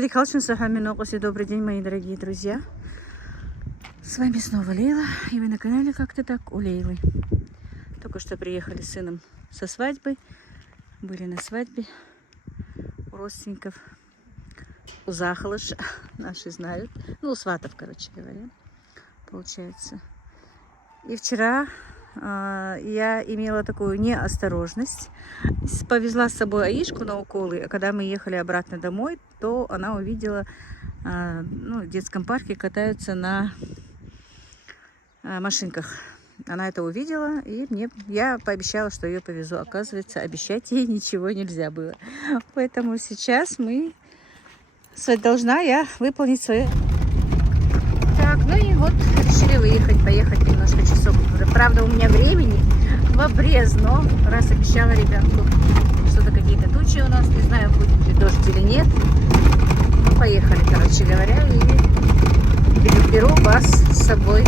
Добрый день, мои дорогие друзья. С вами снова Лейла, и вы на канале «Как-то так» у Лейлы. Только что приехали с сыном со свадьбы. Были на свадьбе у родственников, у Захалыша, наши знают. Ну, у сватов, короче говоря, получается. И вчера я имела такую неосторожность. Повезла с собой Аишку на уколы, а когда мы ехали обратно домой, то она увидела, в детском парке катаются на машинках. Она это увидела, и я пообещала, что ее повезу. Оказывается, обещать ей ничего нельзя было. Поэтому сейчас должна я выполнить свое. Так, ну и вот решили поехать немножко часов. Правда, у меня времени в обрез, но раз обещала ребенку, что-то какие-то тучи у нас, не знаю, будет ли дождь или нет. Ну, поехали, короче говоря, и беру вас с собой.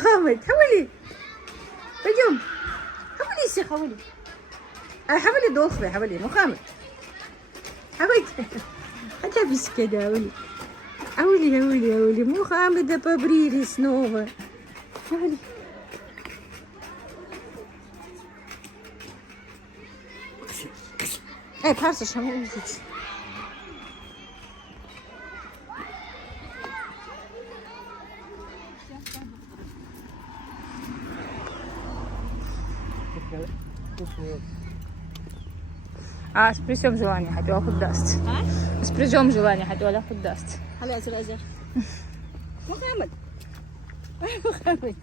Мухаммед, حولي. Пойдем. حولي. حولي دولخي حولي مخامد. حولي. حتى في السكة حولي. Аули, Мухаммеда побрили снова. Аули. Эй, парса, что мы увидите? А при всем желании хоть Аллах даст. А? С при всем желании хоть Аллах даст. خلاص رازق محمد محمد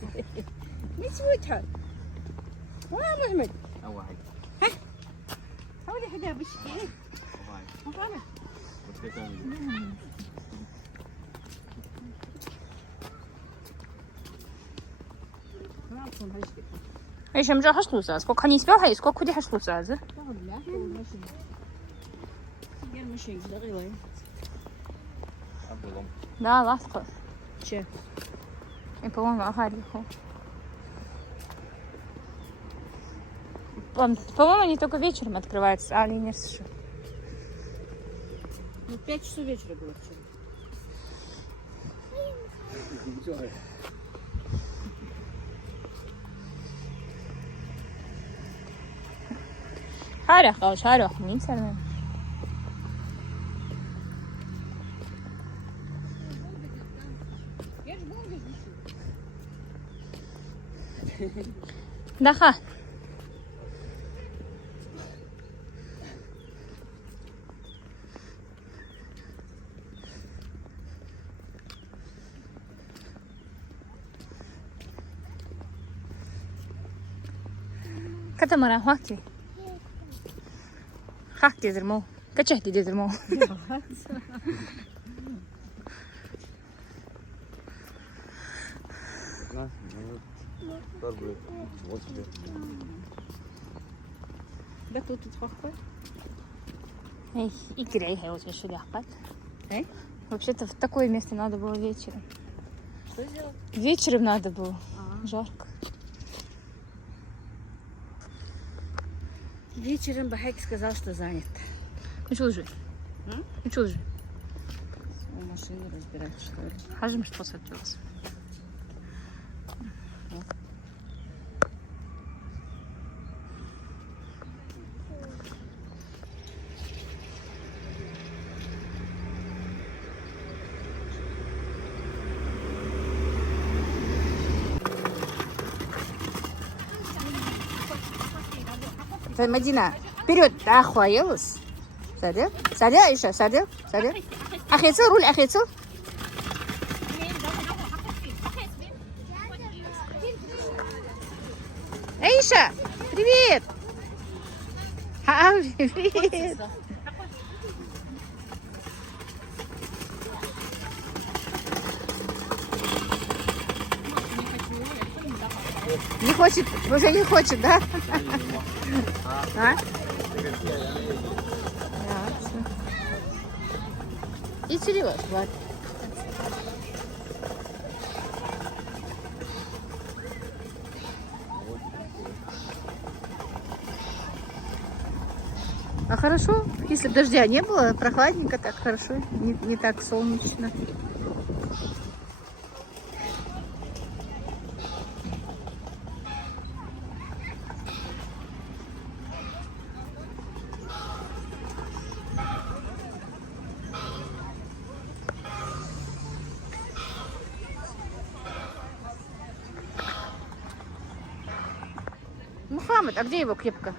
مسويتها محمد واحد حولي حدا بشكي محمد ايش مجا حشلوسا сколько они свёха и сколько ходи حشلوسا ز да ласко че и по-моему ахариху по-моему они только вечером открываются а они не сши. Ну 5 часов вечера было вчера. حارق أو شارق مين سلمان دخل كتمرة وقتي خاكتي درمو كتشهتي دي درمو ده тут تتفخر эй играй вот еще ляпать Эй? вообще-то в такое место надо было вечером Что сделать? вечером надо было жарко Вечером Бахайк сказал, что занят. ну что же ну что же Машину разбирать, что ли? хажим что посадилась Мадина, вперед! Охуелась? Садил? Садил еще? Садил? Садил? Ахицу, руль, ахицу. Эйша, привет! Привет! Не хочет, уже не хочет, да? А? İçiliyor var. А хорошо, если бы дождя не было, прохладненько, так хорошо, не так солнечно. Мухаммед, а где его кепка?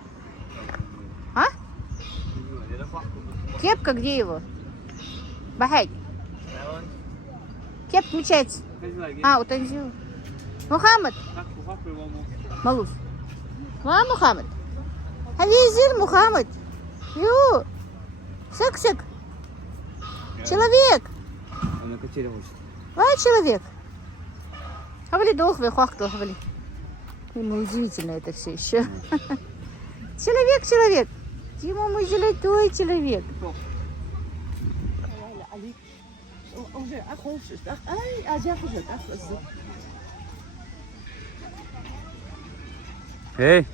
А? Кепка где его? Бахай. Кепка мечается. А, утонзил. Мухаммед. Малус. А, Мухаммед. Авизир, Мухаммед. Ю. Сак-сак. Человек. А, человек. Хавали дохве, хуахту хавали. Ему удивительно это все еще. Человек. Ему мой золотой человек. Эй!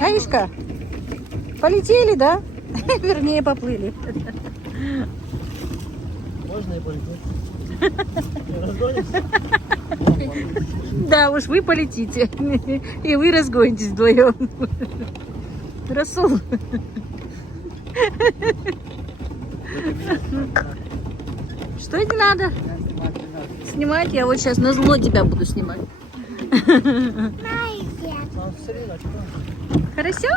Аишка, полетели, да? Вернее, поплыли. Можно и полететь? Разгонишься? Да уж, вы полетите. И вы разгонитесь вдвоем. Расул. Что не надо? Снимать? Я вот сейчас назло тебя буду снимать. Хорошо?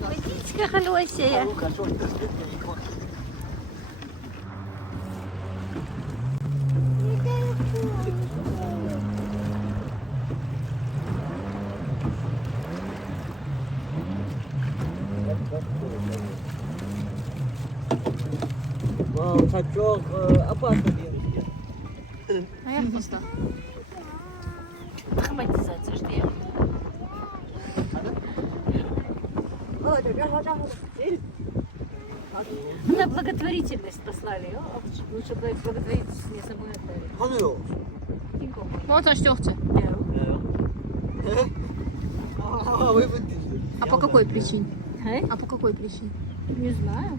Водичка хорошая. Качок опасно. А я просто. Автоматизация ждем. На благотворительность послали. Лучше благотворительность не собой отдали. 하늘요. Вот он штёхте. 왜 문제? А по какой причине? А? А по какой причине? Не знаю.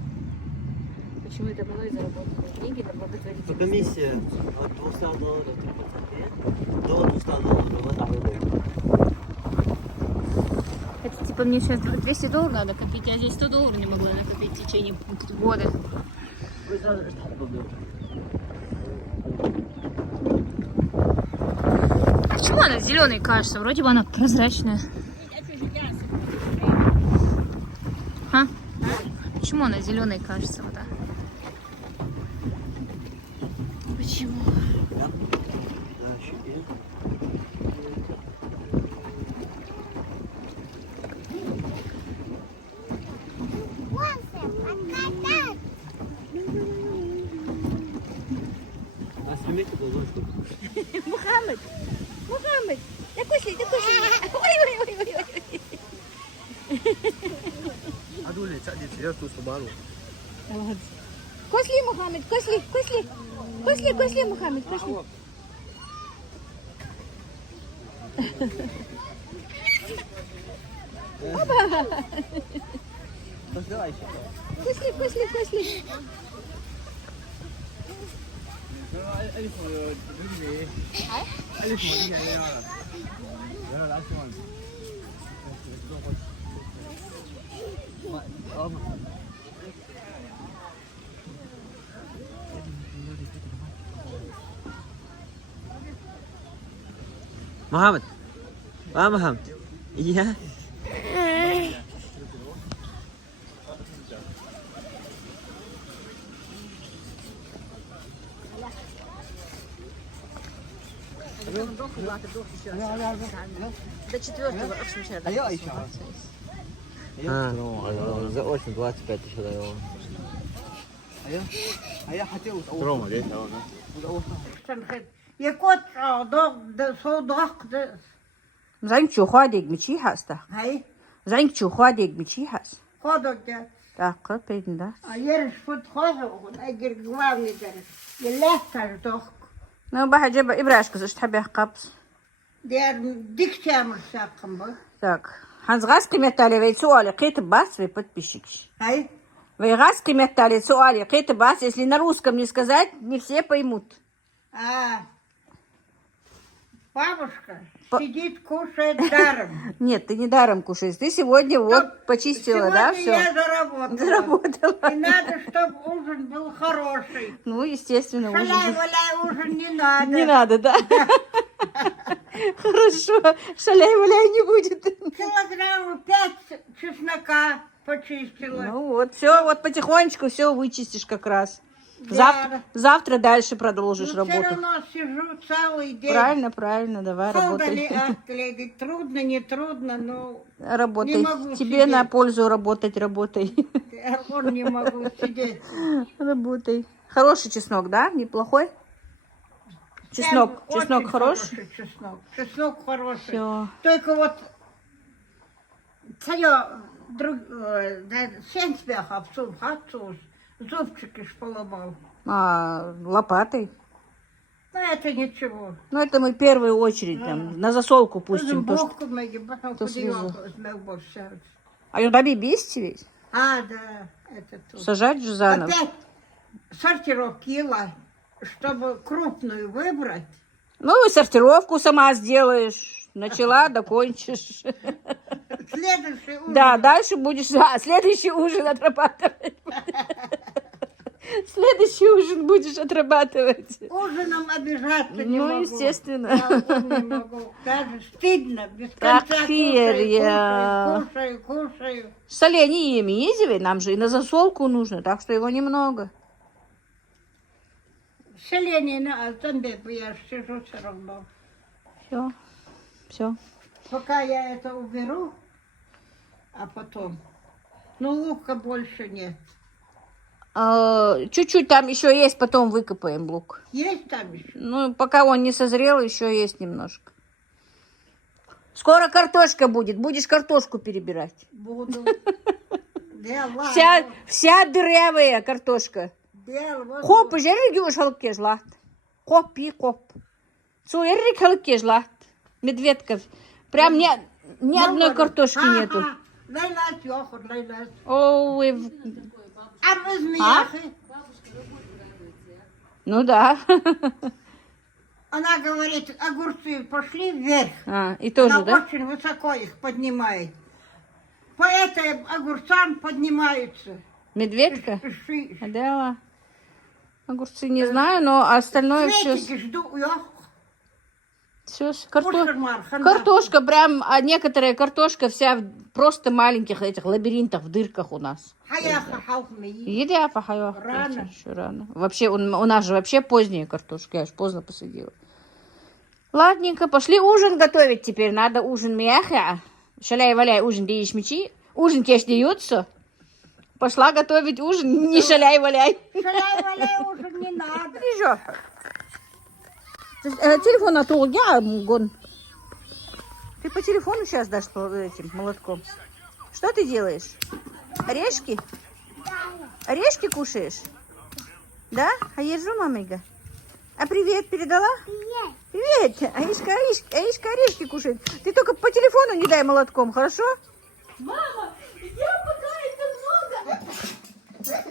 Почему это мной заработали деньги на То благотворительность? комиссия от $200 до $200 вот так вот. Это типа мне сейчас $200 надо копить, а здесь $100 не могла накопить в течение года. Вы сразу что было? А почему она зеленой кажется? Вроде бы она прозрачная. А? Почему она зеленой кажется? Вот так? Почему? Да, щеки. А снимите глазочку. Мухаммед! Мухаммед! Да кушай, да кушай! Ой-ой-ой-ой! 아들이 짜지 지렸어 수바로. Кошли, Мухаммед, кошли, кошли! Кошли, кошли, Мухаммед, кошли! Пошли Айша. Кошли, кошли, кошли! ألف رجلي ألف رجلي يلا لا أسمع محمد محمد إياه До 4-го, в общем, сейчас. أيوة أيشة за 25 тысяч даем. أيوة حتى تروما ليش يكوت عضوك ده صودوك ده Zayn chu khwadig mi chi hasta. هاي Zayn chu khwadig mi chi has. خودك ده Ta qapin da. يرش فوت خودك أجر جوابني ده يلا كردوك No bah jaba ibrashka zش تحبي قبس. دير ديك تعمل ساقم بس Так, Ханзгас киметали вей суали киты бас вей подписчики. Ай, Вей гас киметали суали киты бас, если на русском не сказать, не все поймут. Бабушка сидит, кушает даром. Нет, ты не даром кушаешь. Ты сегодня вот почистила, да, Сегодня все? я заработала. Заработала. И надо, чтобы ужин был хороший. Ну, естественно, ужин. Шаляй-валяй ужин не надо. Не надо, да? Хорошо, шаляй-валяй не будет. Килограмма 5 чеснока почистила. Ну вот, все, вот потихонечку все вычистишь как раз. Да. Завтра дальше продолжишь Но все работу. равно сижу целый день. Правильно, давай, Холодали, работай. трудно, не трудно, но Работай. не могу Тебе сидеть. на пользу работать, работай. он не могу сидеть. Работай. Хороший чеснок, да? Неплохой? Чеснок Очень хороший? Чеснок. Чеснок хороший. Все. Только вот сен спяхав, зубчики ж поломал. Лопатой. Но это ничего. Ну, это мы в первую очередь там, на засолку пустим. То, что... Бог моги, потом то подъел, слезу. возьмем борщ. А ее бабе бесите ведь? Да, это тут. Сажать же заново. Опять сортировкила, чтобы крупную выбрать. Ну, и сортировку сама сделаешь. Начала, докончишь. Следующий ужин. Да, дальше будешь... следующий ужин отрабатывать. Следующий ужин будешь отрабатывать. Ужином обижаться не Ну, могу. естественно. Я не могу. Даже стыдно. Без Так, конца перья. кушаю. Соленье ездили, нам же и на засолку нужно, так что его немного. Селение на зомби, я ж сижу все равно. Все. Пока я это уберу, а потом. Ну, лука больше нет. Чуть-чуть там еще есть, потом выкопаем лук. Есть там еще? Ну, пока он не созрел, еще есть немножко. Скоро картошка будет. Будешь картошку перебирать. Буду. Дела, Вся дырявая картошка. дела, Коп, жерри дюш халке жлат. Коп и коп. Суерри халке жлат. Медведка. Прям ни одной картошки нету. Лайлат, йохот, лайлат. Ой, А мы змеяхи. ну да. Она говорит, огурцы пошли вверх. И тоже, Она да? очень высоко их поднимает. По этим огурцам поднимаются. Медведка? Ши- Да. Огурцы не знаю, но остальное все... Цветики жду, йох. Картошка прям, а некоторая картошка вся просто в маленьких этих лабиринтах, в дырках у нас. Едя пахаю. Рано. Еще рано. Вообще, у нас же вообще поздняя картошка, я аж поздно посадила. Ладненько, пошли ужин готовить теперь. Надо ужин мяхя. Шаляй-валяй, ужин деешь мечи. Ужин кеш деются. Пошла готовить ужин, не шаляй-валяй. Шаляй-валяй ужин не надо. Телефон отул, я гон. Ты по телефону сейчас дашь этим молотком. Что ты делаешь? Орешки? Орешки кушаешь? Да? А езжу, мамига? А привет передала? Привет. Аишка орешки кушает. Ты только по телефону не дай молотком, хорошо? Мама, я пока это много.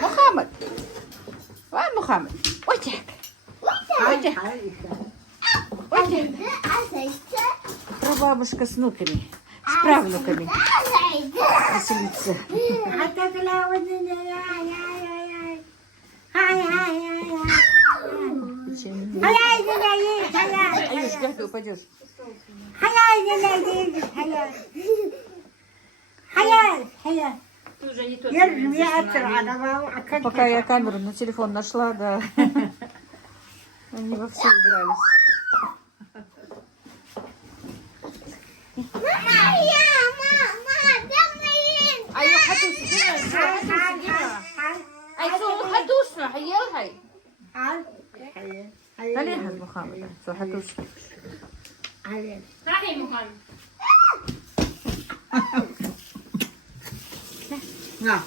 Мухаммад. Ой, Мухаммад. Ой, так. Прабабушка с внуками, с правнуками веселится. Аюшка, ты упадешь. Пока я камеру на телефон нашла, да. Они во все игрались. خليها المخامرة سو حتوش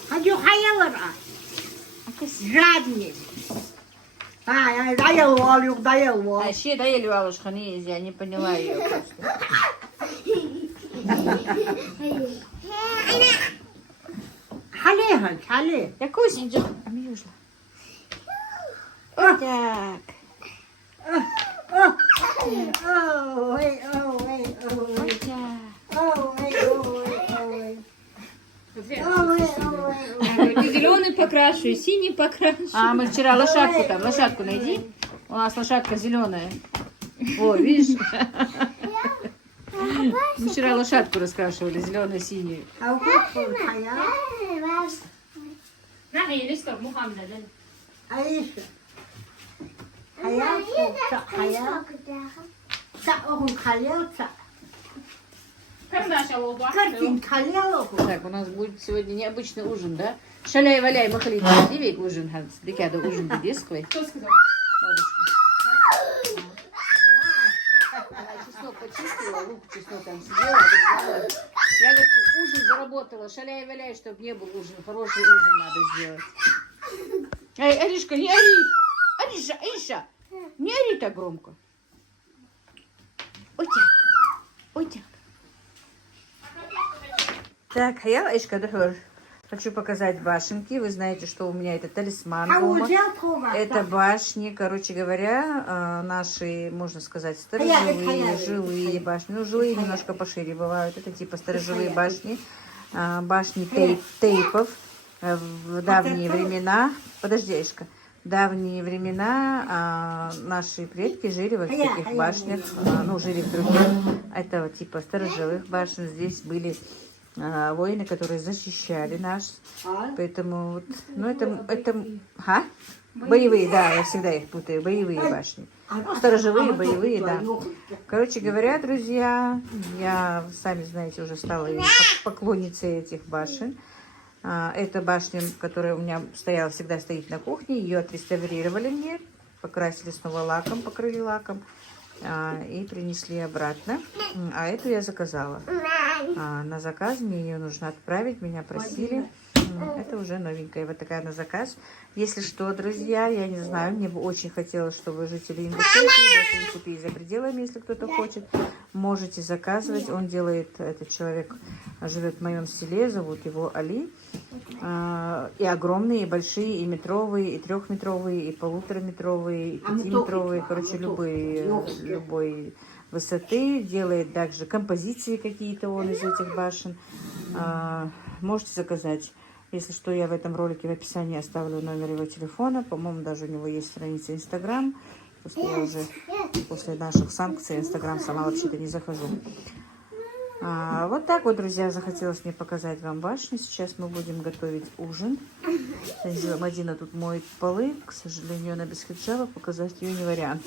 Хочу хаялара. Жадный. Даел. А ще даели валуш хани, я не поняла ее просто. عليها عليه. يا كوسي جو عم يوجع. وياك. Зеленый покрашу, синий покрашу. А мы вчера лошадку там, лошадку найди. У нас лошадка зеленая. О, видишь? Мы вчера лошадку раскрашивали, зеленую-синюю. Так, у нас будет сегодня необычный ужин, да? Шаляй-валяй, махалит, дивик ужин, дикяда ужин дедисквый. Кто сказал? Она чеснок почистила, лук чеснок там сидела, обрезала. Я, говорит, ужин заработала, шаляй-валяй, чтобы не был ужин, хороший ужин надо сделать. Эй, Аришка, не ори! Ариша, Ариша, не ори так громко. Ой, так, ой, так. Так, я, Аишка, дохор. Хочу показать башенки. Вы знаете, что у меня это талисман дома. Это башни, короче говоря, наши, можно сказать, сторожевые, жилые башни. Ну, жилые немножко пошире бывают. Это типа сторожевые башни. Башни тейпов в давние времена. Подожди, Аишка. В давние времена наши предки жили в таких башнях. Ну, жили в других. Это типа сторожевых башен. Здесь были воины, которые защищали нас. Поэтому вот, ну это боевые, да, я всегда их путаю, боевые башни. Сторожевые, боевые, да. Короче говоря, друзья, я, сами знаете, уже стала поклонницей этих башен. Эта башня, которая у меня стояла, всегда стоит на кухне, ее отреставрировали мне, покрасили снова лаком, покрыли лаком и принесли обратно. А эту я заказала. На заказ мне ее нужно отправить, меня просили. Это уже новенькая, вот такая на заказ. Если что, друзья, я не знаю, мне бы очень хотелось, чтобы жители Ингушетии, да, в принципе, и за пределами, если кто-то хочет, можете заказывать. Он делает, этот человек живет в моем селе, зовут его Али. И огромные, и большие, и метровые, и трехметровые, и полутораметровые, и пятиметровые, короче, любой высоты. Делает также композиции какие-то он из этих башен. Можете заказать. Если что, я в этом ролике в описании оставлю номер его телефона. По-моему, даже у него есть страница Инстаграм. Просто я уже после наших санкций Инстаграм сама вообще-то не захожу. Вот так вот, друзья, захотелось мне показать вам башню. Сейчас мы будем готовить ужин. Мадина тут моет полы. К сожалению, она без хиджаба. Показать ее не вариант.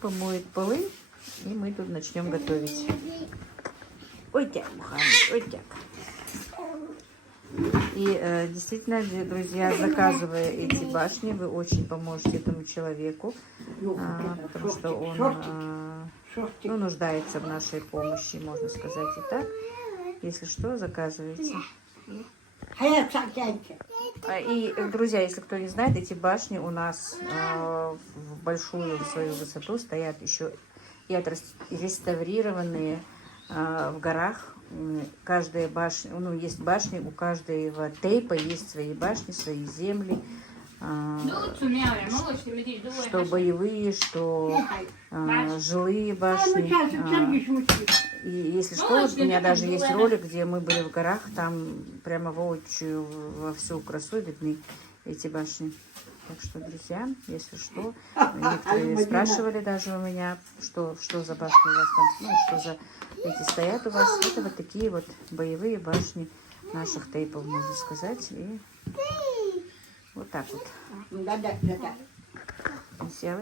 Помоет полы. И мы тут начнем готовить. Ой, так, Мухаммед, ой, так. И действительно, друзья, заказывая эти башни, вы очень поможете этому человеку, потому что он нуждается в нашей помощи, можно сказать и так. Если что, заказывайте. И, друзья, если кто не знает, эти башни у нас в большую свою высоту стоят еще и отреставрированные в горах. Каждая башня, ну, есть башни, у каждого тейпа есть свои башни, свои земли, что боевые, что жилые башни. И если что, вот у меня даже есть ролик, где мы были в горах, там прямо воочию во всю красу видны эти башни. Так что, друзья, если что, некоторые спрашивали даже у меня, что за башни у вас там, ну, что за эти стоят у вас. Это вот такие вот боевые башни наших тейпов, можно сказать. И вот так вот.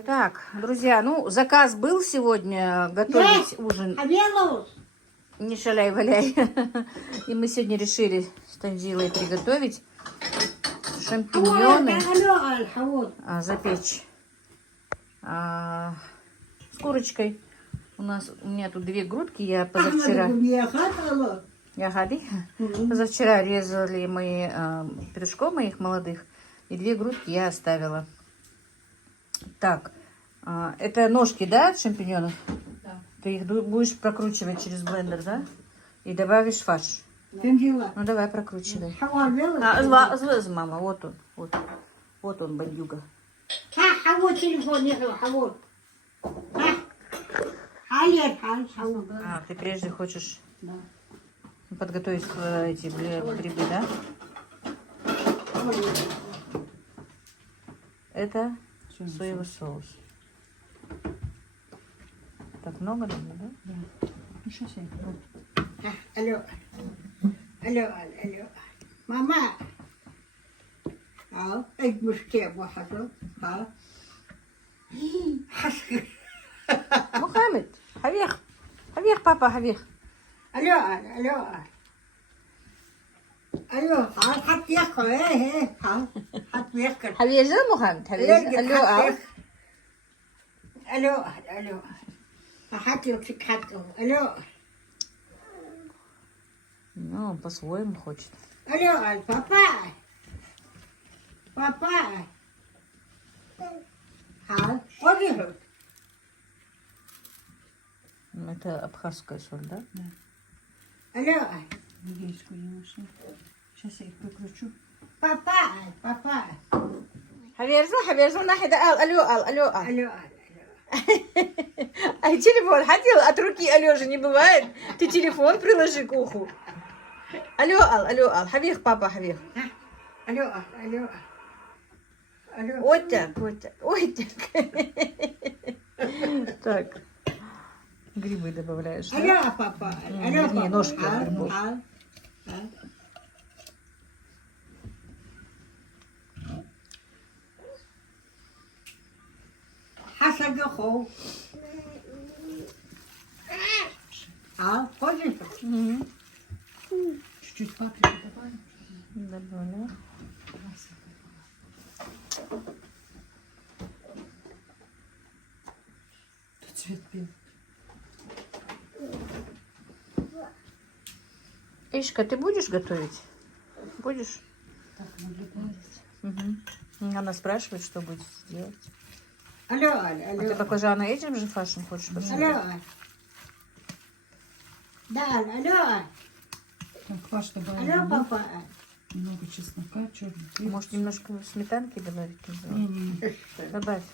Так, друзья, ну, заказ был сегодня готовить ужин. Не шаляй-валяй. И мы сегодня решили с Танзилой приготовить шампиньоны, запечь с курочкой. У меня тут 2 грудки. Я позавчера резали мы пирожков моих молодых. И 2 грудки я оставила. Так, это ножки, да, от шампиньонов? Да. Ты их будешь прокручивать через блендер, да? И добавишь фарш. Бензила. Ну давай, прокручивай. Хавал вела. Мама, вот он. Вот он, бандюга. Хавал телефон, не хавал. Халер, хавал. А, ты прежде хочешь подготовить эти грибы, да? Это соевый соус. Так много надо, да? Да. Еще себе. Алло. Мама. Ik moest wachten. Мухаммед, хавех. Хавех, папа, хавех. Алло. Had je hè? Had je Хавех же, Мухаммед? Хавех. Алло. Had je Алло. Ну, он по-своему хочет. Алло, папа. Ходи. Это абхазская соль, да? Алло. Егейскую не нашла. Сейчас я их прокручу. Папа. Хавежу, нахида, алло. Алло. А телефон хотел, от руки алло же не бывает. Ты телефон приложи к уху. Алло, хавех, папа, хавех. Алло. Вот так. Так. Грибы добавляешь, да? Алло, папа. Алло, Не, ножки от грибов. Хасагахо. Ходи. Чуть-чуть паприки добавим. Добавляю. Тут цвет белый. Ишка, ты будешь готовить? Будешь? Так, наблюдается. Угу. Она спрашивает, что будет делать. Алло. А ты баклажаны этим же фаршем хочешь посмотреть? Алло. Да, алло. Так, фарш добавим. Алло, папа. Много чеснока, черный перец. Может, немножко сметанки добавить? Не. Добавь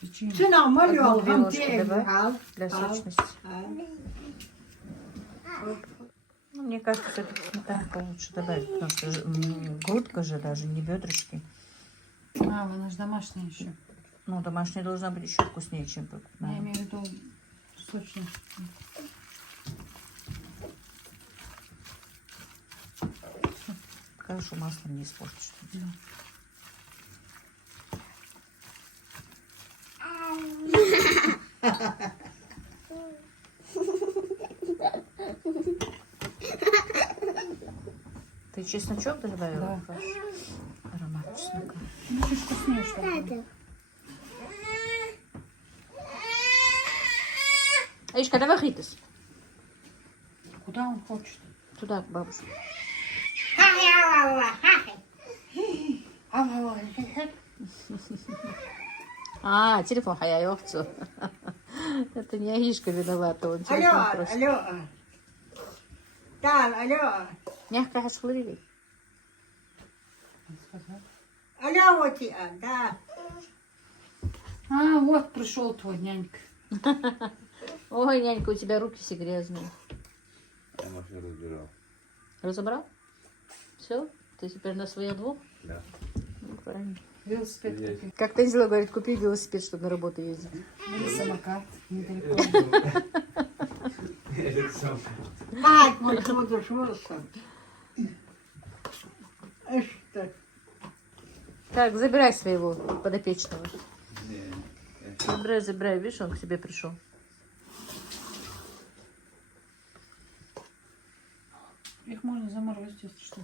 Печенье. Сына, молю, 2 ложки хамте. добавь для сочности. Ну, мне кажется, все-таки сметанка лучше добавить, потому что грудка же даже, не бедрышки. А, она же домашняя еще. Ну, домашняя должна быть еще вкуснее, чем Я покупная. имею в виду сочная. Хорошо, маслом не испортишь. Да. Ты чесночок добавила? Да. в фарш? Аромат чеснока. Ну, чуть вкуснее, что ли. Ишка, давай хитас. Куда он хочет? Туда, к бабушке. А, телефон хаяевцу. Это не Аишка виновата, он телефон просит. Алло. Да, алло. Мягко хашхлыри. Алло, вот и, да. А, вот пришел твой нянька. Ой, нянька, у тебя руки все грязные. Я машину разбирал. Разобрал? Все? Ты теперь на своих двух? Да. Ну, правильно. Велосипед Есть. купил. Как Танзила говорит, купи велосипед, чтобы на работу ездить. Или самокат. Недалеко. Мать мой, буду швырся. Что? Так, забирай своего подопечного. Не, Забирай, видишь, он к тебе пришел. Их можно заморозить, если что.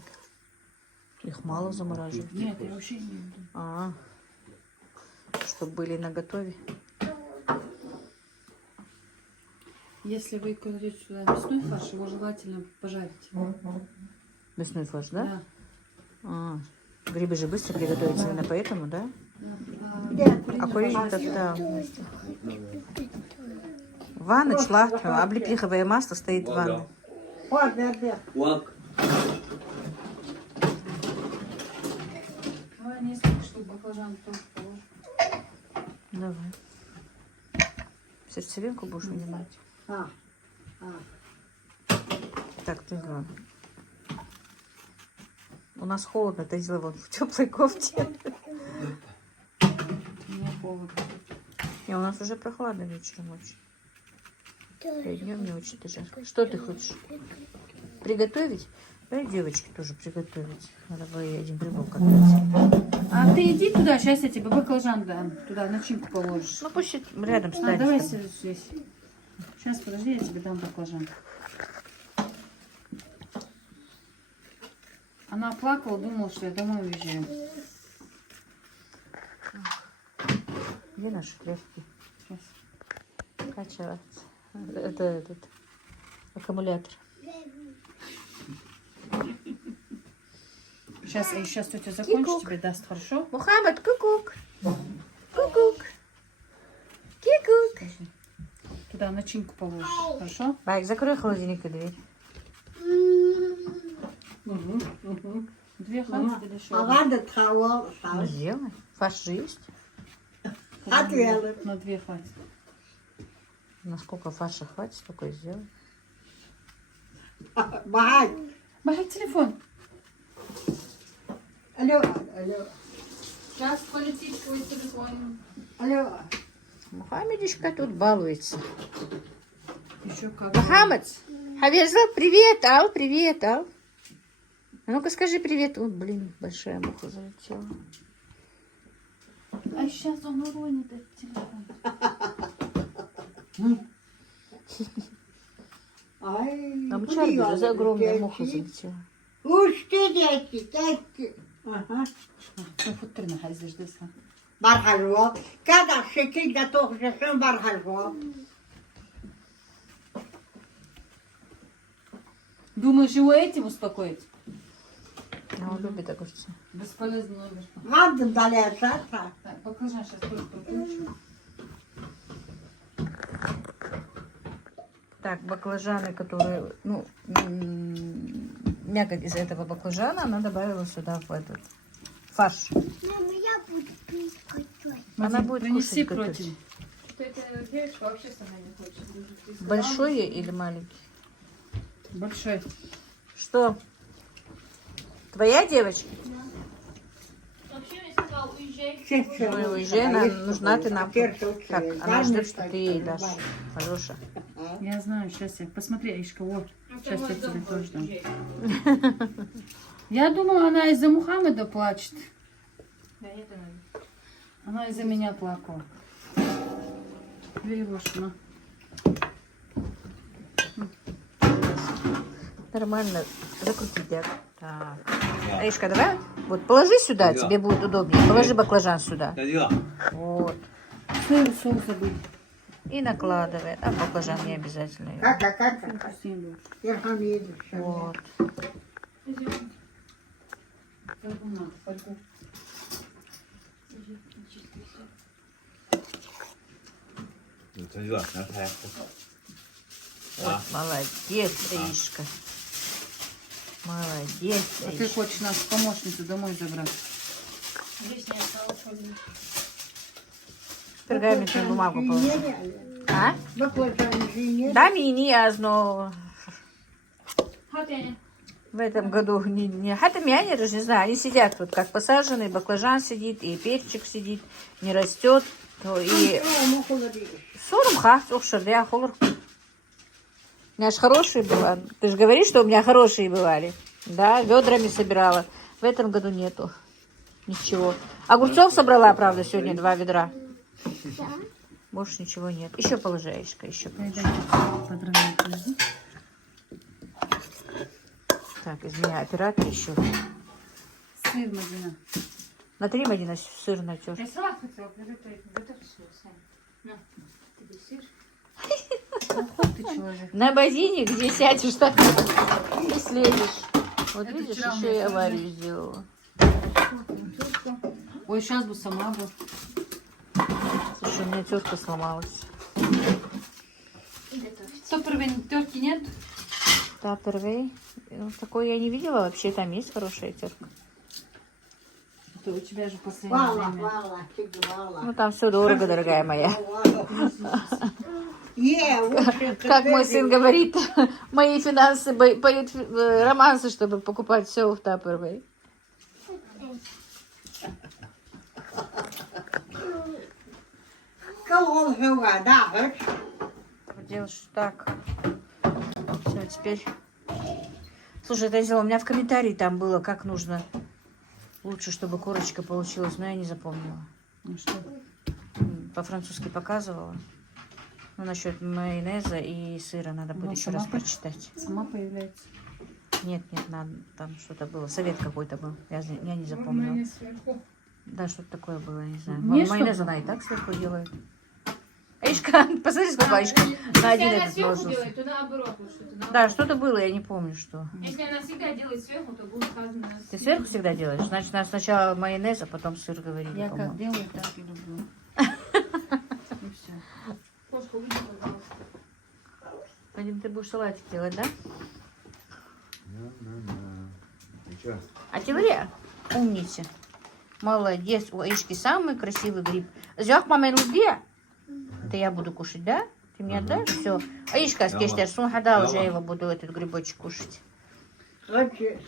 Их мало замораживать. Нет, я вообще не буду. Чтобы были наготове. Если вы кладете сюда мясной фарш, его желательно пожарить. Мясной фарш, да? Да. Грибы же быстро приготовятся, именно поэтому, да? А курить так, да. Ванна, члах, облепиховое масло стоит в ванной. Вот, да. Уак. Давай несколько штук баклажан тоже положим. Давай. Сердцевинку будешь вынимать? А. Так, ты главное. У нас холодно, ты сделала в теплой кофте. Мне холодно. Не, у нас уже прохладно вечером очень. И днем не очень жарко. Что ты хочешь? Приготовить? Давай девочки тоже приготовить. Надо было ей один грибок отдать. А ты иди туда, сейчас я тебе баклажан дам. Туда начинку положишь. Ну пусть рядом А, станет. давай с тобой. здесь. Сейчас, подожди, я тебе дам баклажан. Она плакала, думала, что я домой уезжаю. Где наши тряпки? Сейчас. Качать. Это этот аккумулятор. Сейчас тетя закончит, Кикук. тебе даст, хорошо? Мухаммад, кукук. Кукук. Кикук. Туда начинку положишь, хорошо? Байк, закрой холодильник и дверь. Две ханки или еще? А одна? ладно, траву. Ну, сделай. Фарш же есть? Отвели. На две хватит. Насколько фарша хватит, столько и сделай. Бай. Махай телефон. Алло. Сейчас полетит твой телефон. Алло. Мухаммедишка тут балуется. Еще как. Мухаммад, Хавезла, привет, Ал, привет, Ал. А ну-ка скажи привет. О, блин, большая муха залетела. А сейчас он уронит этот телефон. Ай. Там куда Чарли, я за огромная муха лечу? залетела. Уж ты, дети. Ага. Футрина хайзиш деса. Бархальво. Когда шекель готов, зачем бархальво? Думаешь, его этим успокоить? А он любит огурцы. Бесполезный номер. Вам далее, Саша. Так, баклажан сейчас тоже подключу. Так, баклажаны, которые, ну, мякоть из этого баклажана, она добавила сюда в этот фарш. Она будет принеси кушать, готовить. против. Эта девочка вообще сама не хочет. Большой или маленький? Большой. Что? Твоя девочка? Ну, уезжай, нам нужна ты нам. Так, она ждет, что ты ей дашь. Алёша. Я знаю, сейчас я... Посмотри, Аишка, вот. Сейчас я тебе тоже дам. Я думала, она из-за Мухаммеда плачет. Она из-за меня плакала. Бери ложку, на. Нормально. Закрути, так. Так. Аишка, давай. Вот положи сюда, Да. тебе будет удобнее. Положи баклажан сюда. Дядя, Вот. Соус забыл. И накладывай. А баклажан не обязательно. Как? Вкуснее будет. Я вам еду. Вот. Фольгу надо, фольгу. дядя, на проекте. Вот, молодец, Аишка. Молодец, А ты Аишка. хочешь нашу помощницу домой забрать? Пергаментную бумагу положи. А? Баклажан же нет. Да, мини, но в этом году не хатамяне, не знаю, они сидят вот как посаженные, баклажан сидит, и перчик сидит, не растет. То и сором хахт, ухшердя, холор. У меня же хорошие были. Ты же говоришь, что у меня хорошие бывали. Да, ведрами собирала. В этом году нету ничего. Огурцов собрала, правда, сегодня 2 ведра. Больше ничего нет. Еще положи, Аишка, еще положи. Подравнять, подожди. Так, из меня оператор еще. Сыр, Мадина. На 3 Мадина сыр натер. Я салат хотела приготовить. Готовь сыр, Сань. На, тебе сыр. Ну, хоть ты человек. На базине, где сядешь, так и следишь. Вот Это видишь, вчера у еще меня и тоже. аварию сделала. Ой, сейчас бы сама бы. Слушай, у меня тетка сломалась. Топовой терки нет? Tupperware. Ну, такой я не видела. Вообще там есть хорошая терка. Это у тебя же последнее Вала, время. вала, тигвала. Ну, там все дорого, дорогая моя. Как мой сын говорит, мои финансы поют романсы, чтобы покупать все в Tupperware. Кого жива, да, Делаешь так. Все, теперь... Слушай, это я сделала. У меня в комментарии там было, как нужно лучше, чтобы корочка получилась, но я не запомнила. Ну что? По-французски показывала. Ну, насчет майонеза и сыра надо будет Ну, еще сама раз по- прочитать. Сама появляется. Нет, надо, там что-то было. Совет какой-то был. Я не запомнила. Да, что-то такое было, я не знаю. Мне Майонез что? она и так сверху делает. Аишка, посмотри, сколько Аишка на один Если она этот сверху сложился. делает, то наоборот. Вот что-то наоборот. Да, что-то было, я не помню, что. Если она всегда делает сверху, то будет сказано Ты сверху всегда делаешь? Значит, надо сначала майонез, а потом сыр говорили. Я по-моему. как делаю, так и люблю. И все. Кошка, выйди, пожалуйста. Вадим, ты будешь салатик делать, да? Ничего. А теория? Умница. Молодец. У Аишки самый красивый гриб. Зях, мама, где? Это я буду кушать, да? Ты мне отдашь? Все. Аишка, скажешь, сунхада уже я его буду этот грибочек кушать. Хочешь?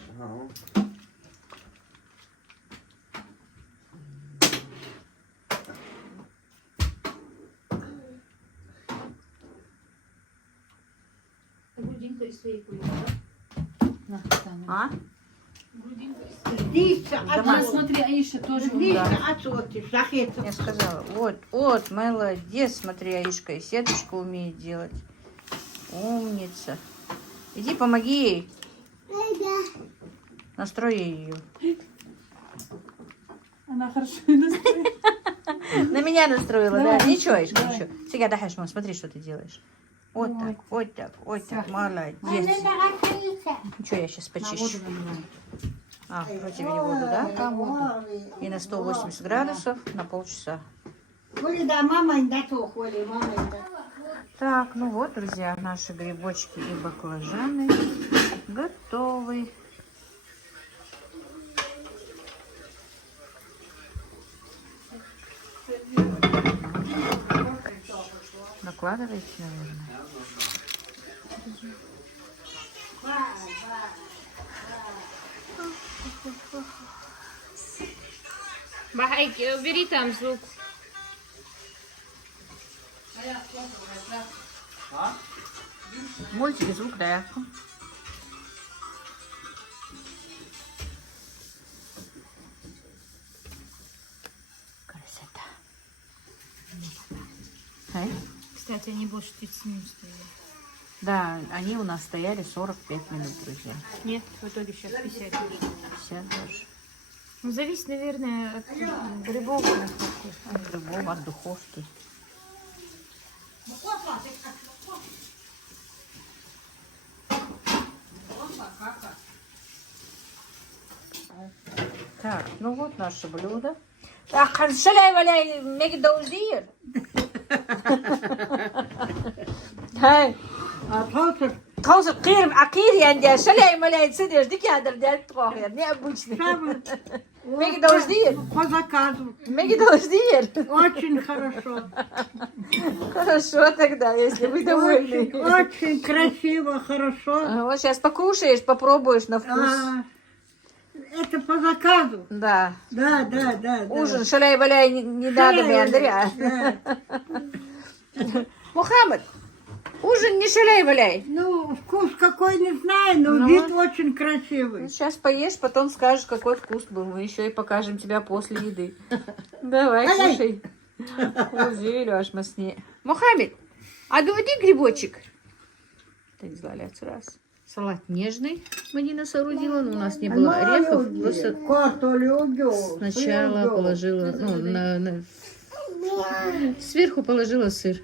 Грудинка из твоей кулики, На, Таня. А? да? Грудинка из Здесь, Да, смотри, Аиша тоже. здесь, Да. отсотишь, захету. Я сказала, вот, молодец, смотри, Аишка и сеточку умеет делать. Умница. Иди, помоги ей. Настрой ее. Она хорошо настроена. На меня настроила, да? Давай, Ничего, Аишка, давай. ничего. Сега, дахаш, мам, смотри, что ты делаешь. Вот так, вот так, вот так. Молодец. Ничего, я сейчас На воду почищу. наливай. А, противень воду, да? И на 180 градусов на полчаса. Да, мама инда то холи, мама инда. Так, ну вот, друзья, наши грибочки и баклажаны готовы. Накладывайте, наверное. Бахайки, убери там звук. Мультики, звук, да. Красота. Эй? Кстати, они больше 30 минут стоят. Да, они у нас стояли 45 минут, друзья. Нет, в итоге сейчас 50. 50 даже. Ну, зависит, наверное, от грибов. От грибов, от духовки. Так, ну вот наше блюдо. Ах, шаляй, валяй, меги дауждир. Хай. Отсотишь, Кауза кирм акир янди, шаляй, валяй, сидишь, дики адр дят трохи, необычный. Меги дауждир. по заказу. Меги дауждир. Очень хорошо. Хорошо тогда, если вы довольны. Очень, очень красиво, хорошо. Вот сейчас покушаешь, попробуешь на вкус. А, это по заказу. Да. Да, да, да. да. Ужин шаляй-валяй не надо, Андрей. Да. Мухаммад, ужин не шаляй-валяй. Ну, вкус какой не знаю, но Ну. вид очень красивый. Сейчас поешь, потом скажешь, какой вкус был. Мы еще и покажем тебя после еды. Давай, Ай-ай. кушай. Узели аж масне. Мухаммед, а доводи грибочек. Так, злаляц раз. Салат нежный Мадина соорудила, но у нас не было орехов. Просто сначала положила, ну, сверху положила сыр.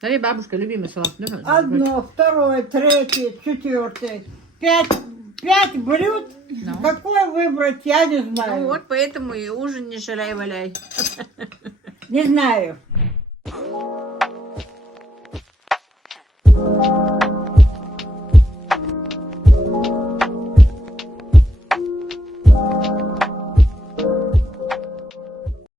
Давай, бабушка, любимый салат. Давай. Одно, второе, третье, четвертое. Пять блюд. Ну. Какое выбрать, я не Ну знаю. вот, поэтому и ужин не шаляй-валяй. Не знаю.